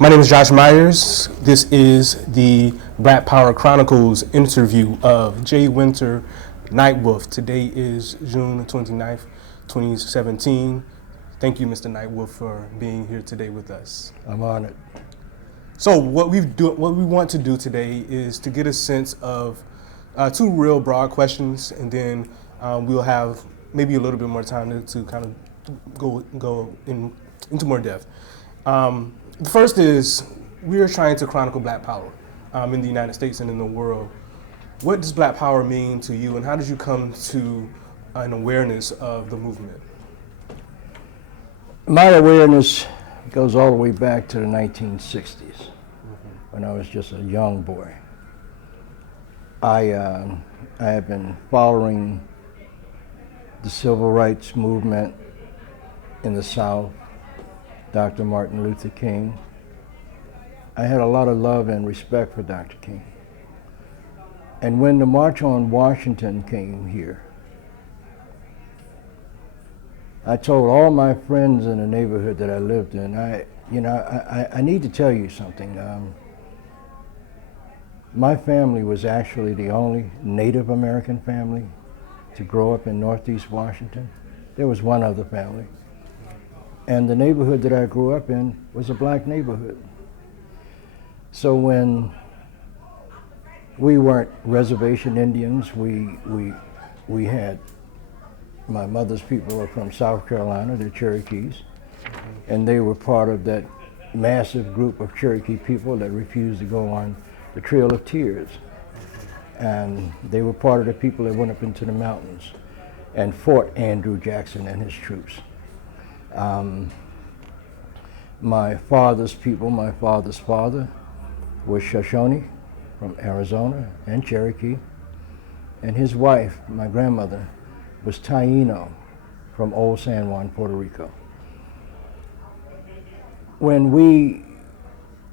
My name is Josh Myers. This is the Black Power Chronicles interview of Jay Winter, Nightwolf. Today is June 29th, 2017. Thank you, Mr. Nightwolf, for being here today with us. I'm honored. So what we want to do today is to get a sense of two real broad questions, and then we'll have maybe a little bit more time to kind of go into more depth. The first is, we are trying to chronicle Black Power in the United States and in the world. What does Black Power mean to you, and how did you come to an awareness of the movement? My awareness goes all the way back to the 1960s, when I was just a young boy. I had been following the civil rights movement in the South, Dr. Martin Luther King. I had a lot of love and respect for Dr. King. And when the March on Washington came here, I told all my friends in the neighborhood that I lived in, I need to tell you something. My family was actually the only Native American family to grow up in Northeast Washington. There was one other family. And the neighborhood that I grew up in was a black neighborhood. So when we weren't reservation Indians, we had, my mother's people were from South Carolina, they're Cherokees, and they were part of that massive group of Cherokee people that refused to go on the Trail of Tears. And they were part of the people that went up into the mountains and fought Andrew Jackson and his troops. My father's people, my father's father was Shoshone from Arizona and Cherokee, and his wife, my grandmother, was Taino from Old San Juan, Puerto Rico. When we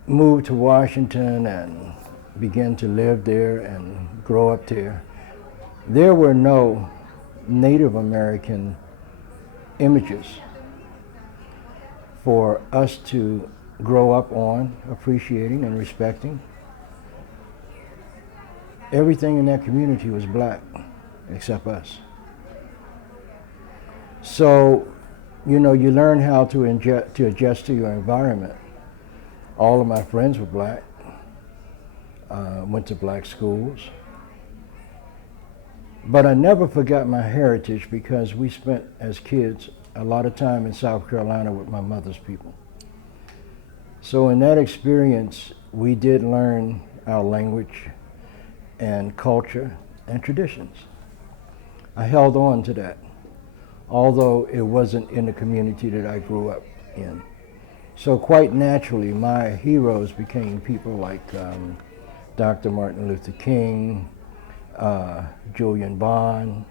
moved to Washington and began to live there and grow up there, there were no Native American images for us to grow up on, appreciating and respecting. Everything in that community was black, except us. So, you learn how to adjust to your environment. All of my friends were black, went to black schools. But I never forgot my heritage because we spent, as kids, a lot of time in South Carolina with my mother's people. So in that experience, we did learn our language and culture and traditions. I held on to that, although it wasn't in the community that I grew up in. So quite naturally, my heroes became people like Dr. Martin Luther King, Julian Bond.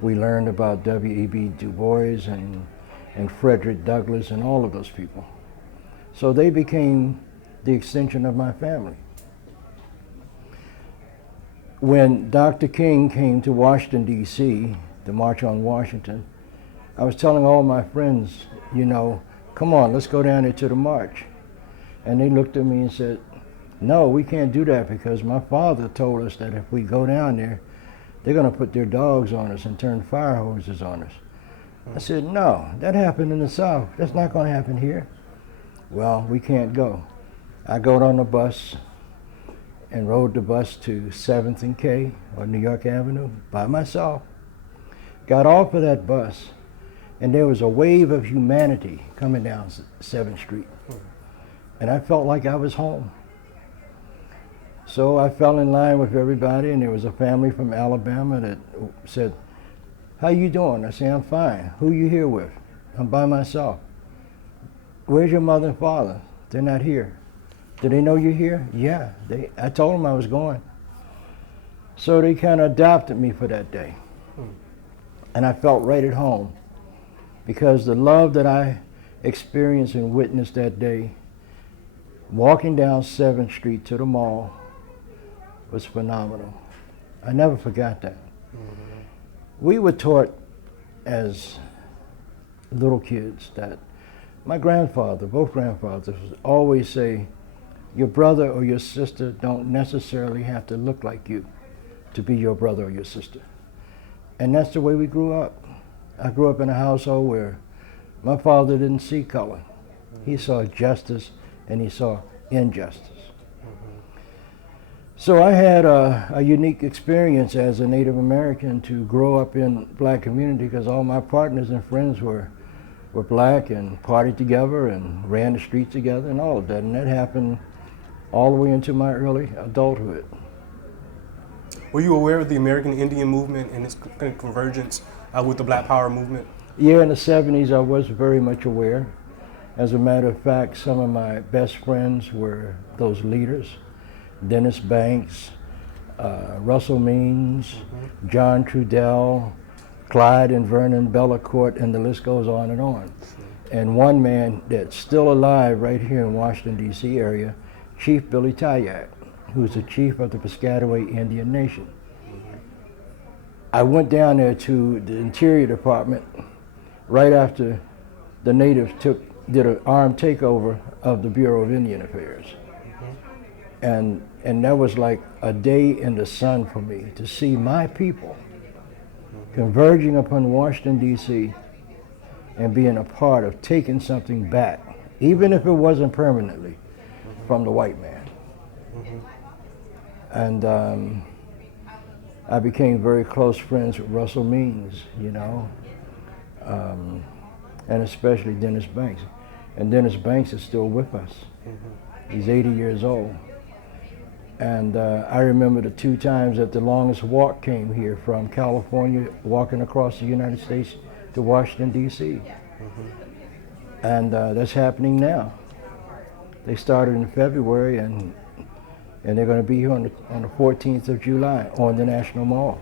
We learned about W.E.B. Du Bois and Frederick Douglass and all of those people. So they became the extension of my family. When Dr. King came to Washington, D.C., the March on Washington, I was telling all my friends, come on, let's go down there to the march. And they looked at me and said, no, we can't do that because my father told us that if we go down there, they're going to put their dogs on us and turn fire hoses on us. I said, no, that happened in the South. That's not going to happen here. Well, we can't go. I got on the bus and rode the bus to 7th and K on New York Avenue by myself. Got off of that bus, and there was a wave of humanity coming down 7th Street. And I felt like I was home. So I fell in line with everybody, and there was a family from Alabama that said, how you doing? I said, I'm fine. Who you here with? I'm by myself. Where's your mother and father? They're not here. Do they know you're here? Yeah. I told them I was going. So they kind of adopted me for that day. And I felt right at home because the love that I experienced and witnessed that day, walking down 7th Street to the mall, was phenomenal. I never forgot that. We were taught as little kids that My grandfather, both grandfathers, would always say, your brother or your sister don't necessarily have to look like you to be your brother or your sister. And that's the way we grew up. I grew up in a household where my father didn't see color. He saw justice and he saw injustice. So I had a unique experience as a Native American to grow up in black community because all my partners and friends were black and partied together and ran the streets together and all of that. And that happened all the way into my early adulthood. Were you aware of the American Indian movement and its convergence with the Black Power movement? Yeah, in the 70s I was very much aware. As a matter of fact, some of my best friends were those leaders. Dennis Banks, Russell Means, John Trudell, Clyde and Vernon Bellecourt, and the list goes on and on. And one man that's still alive right here in Washington, D.C. area, Chief Billy Tyack, who's the chief of the Piscataway Indian Nation. I went down there to the Interior Department right after the natives did an armed takeover of the Bureau of Indian Affairs. And that was like a day in the sun for me to see my people converging upon Washington, D.C. and being a part of taking something back, even if it wasn't permanently, from the white man. And I became very close friends with Russell Means, you know, and especially Dennis Banks. And Dennis Banks is still with us. He's 80 years old. And I remember the 2 times that the longest walk came here from California, walking across the United States to Washington, D.C. And that's happening now. They started in February, and they're going to be here on the 14th of July on the National Mall.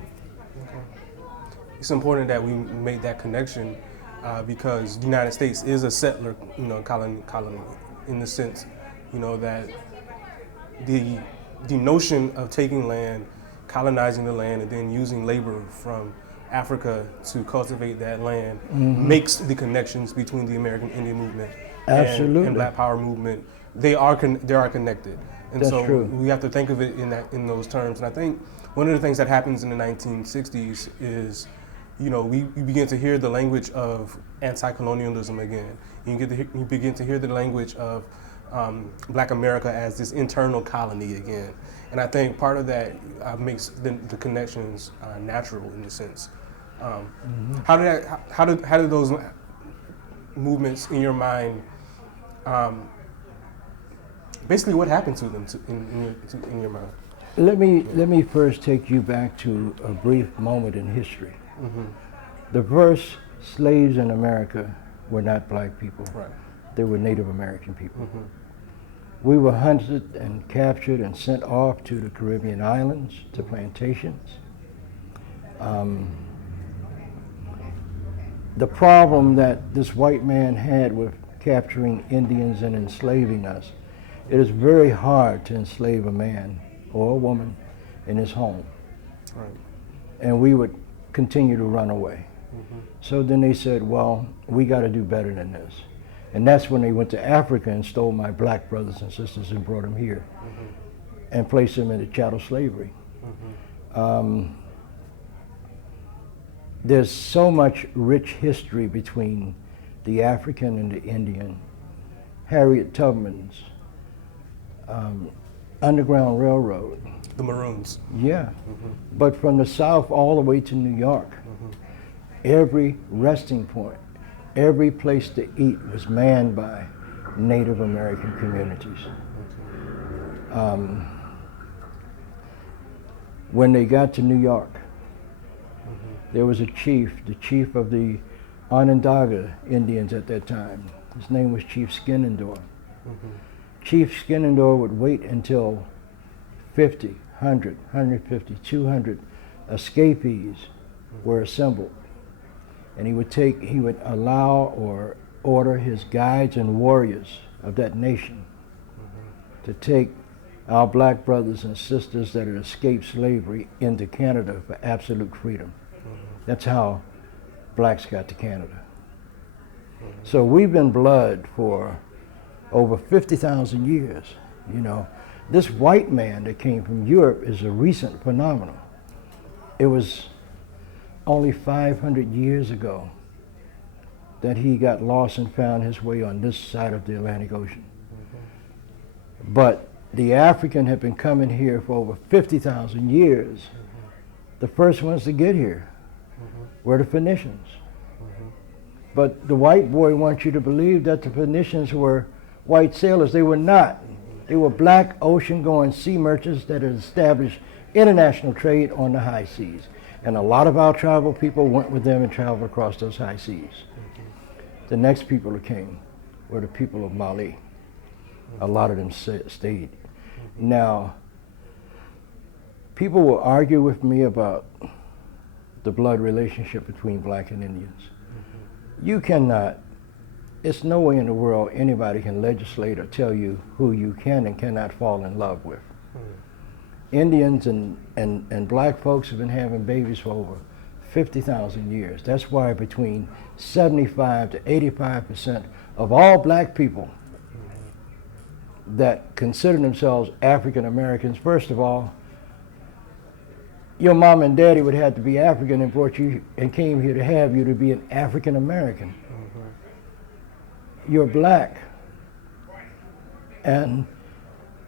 It's important that we make that connection because the United States is a settler, colony in the sense, that the notion of taking land, colonizing the land, and then using labor from Africa to cultivate that land makes the connections between the American Indian movement and Black Power movement. They are connected, and That's so true. we have to think of it in those terms. And I think one of the things that happens in the 1960s is, we begin to hear the language of anti-colonialism again. You begin to hear the language of Black America as this internal colony again. And I think part of that makes the connections natural in a sense. How did those movements in your mind, basically what happened to them in your mind? Let me first take you back to a brief moment in history. The first slaves in America were not black people. Right. They were Native American people. We were hunted and captured and sent off to the Caribbean islands, to plantations. The problem that this white man had with capturing Indians and enslaving us, it is very hard to enslave a man or a woman in his home. Right. And we would continue to run away. So then they said, well, we got to do better than this. And that's when they went to Africa and stole my black brothers and sisters and brought them here and placed them into chattel slavery. There's so much rich history between the African and the Indian. Harriet Tubman's Underground Railroad. The Maroons. Yeah, but from the South all the way to New York, every resting point, every place to eat was manned by Native American communities. When they got to New York, there was a chief, the chief of the Onondaga Indians at that time. His name was Chief Shenandoah. Chief Shenandoah would wait until 50, 100, 150, 200 escapees were assembled. And he would allow or order his guides and warriors of that nation to take our black brothers and sisters that had escaped slavery into Canada for absolute freedom. That's how blacks got to Canada. So we've been blood for over 50,000 years. You know, this white man that came from Europe is a recent phenomenon. It was only 500 years ago that he got lost and found his way on this side of the Atlantic Ocean. But the African had been coming here for over 50,000 years. The first ones to get here were the Phoenicians. But the white boy wants you to believe that the Phoenicians were white sailors. They were not. They were black ocean-going sea merchants that had established international trade on the high seas. And a lot of our tribal people went with them and traveled across those high seas. The next people who came were the people of Mali. A lot of them stayed. Now, people will argue with me about the blood relationship between black and Indians. You cannot, it's no way in the world anybody can legislate or tell you who you can and cannot fall in love with. Indians and black folks have been having babies for over 50,000 years. That's why between 75 to 85% of all black people that consider themselves African Americans, first of all, your mom and daddy would have to be African and brought you and came here to have you to be an African American. You're black. And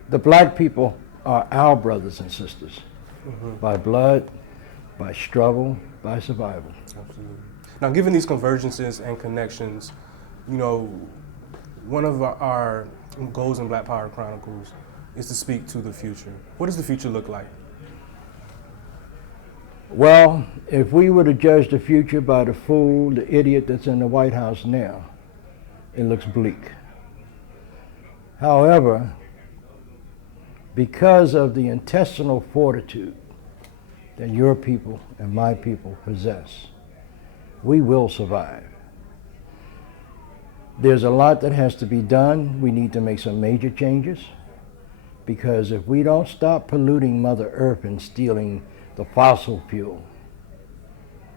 the black people are our brothers and sisters by blood, by struggle, by survival. Absolutely. Now, given these convergences and connections, you know, one of our goals in Black Power Chronicles is to speak to the future. What does the future look like? Well, if we were to judge the future by the fool, the idiot that's in the White House now, it looks bleak. However, because of the intestinal fortitude that your people and my people possess, we will survive. There's a lot that has to be done. We need to make some major changes, because if we don't stop polluting Mother Earth and stealing the fossil fuel,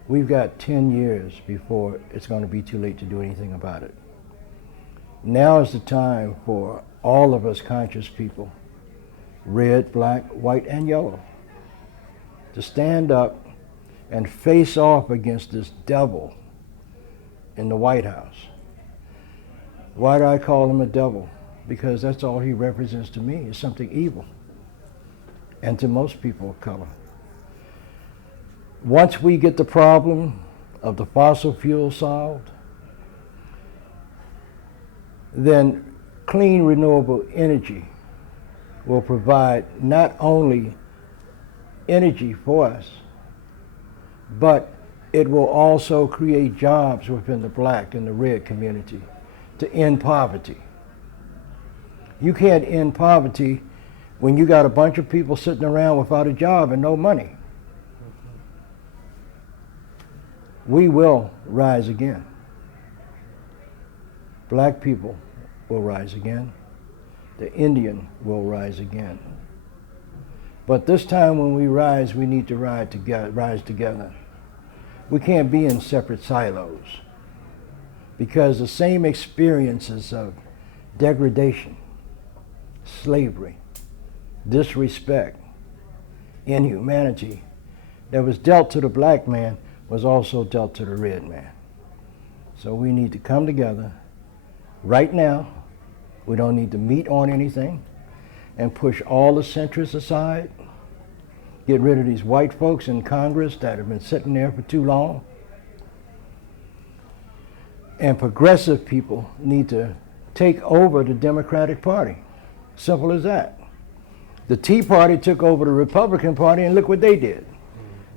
we've got 10 years before it's going to be too late to do anything about it. Now is the time for all of us conscious people, red, black, white, and yellow, to stand up and face off against this devil in the White House. Why do I call him a devil? Because that's all he represents to me, is something evil, and to most people of color. Once we get the problem of the fossil fuel solved, then clean, renewable energy will provide not only energy for us, but it will also create jobs within the black and the red community to end poverty. You can't end poverty when you got a bunch of people sitting around without a job and no money. We will rise again. Black people will rise again. The Indian will rise again. But this time when we rise, we need to rise together. We can't be in separate silos, because the same experiences of degradation, slavery, disrespect, inhumanity that was dealt to the black man was also dealt to the red man. So we need to come together right now. We don't need to meet on anything, and push all the centrists aside. Get rid of these white folks in Congress that have been sitting there for too long. And progressive people need to take over the Democratic Party. Simple as that. The Tea Party took over the Republican Party, and look what they did.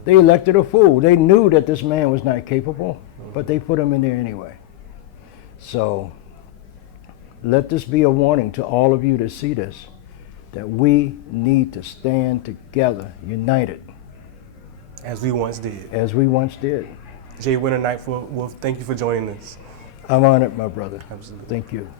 They elected a fool. They knew that this man was not capable, but they put him in there anyway. So let this be a warning to all of you that see this, that we need to stand together, united. As we once did. As we once did. Jay Winter, Nightwolf, thank you for joining us. I'm honored, my brother. Absolutely. Thank you.